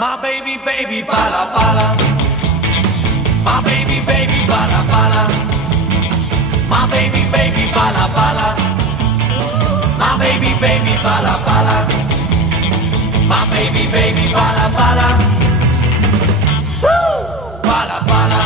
My baby, baby, bala bala. My baby, baby, bala bala. My baby, baby, bala bala. My baby, baby, bala bala. My baby, baby, bala bala. Woo! Bala bala.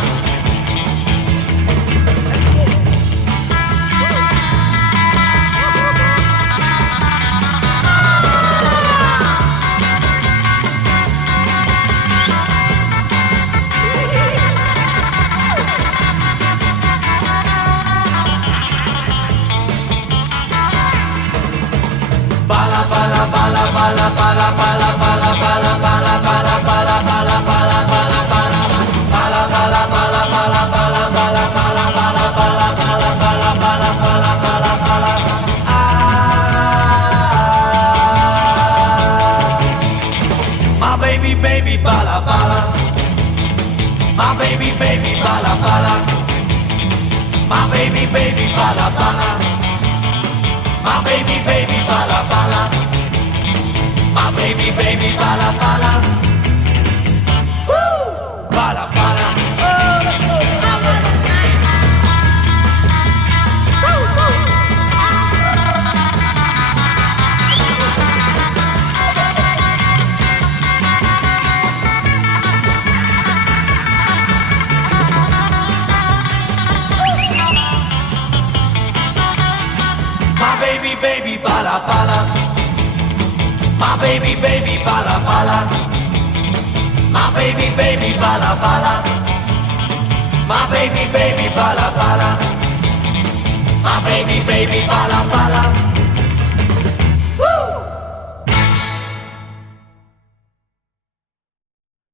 My baby, baby, bala bala. My baby, baby, bala bala. My baby, baby, bala bala. My baby, baby, bala bala. My baby, baby, bala bala. Woo! Bala bala. Oh, let's go. My baby, baby, bala bala. My baby, baby, bala bala. My baby, baby, bala bala. My baby, baby, bala bala. My baby, baby, bala bala.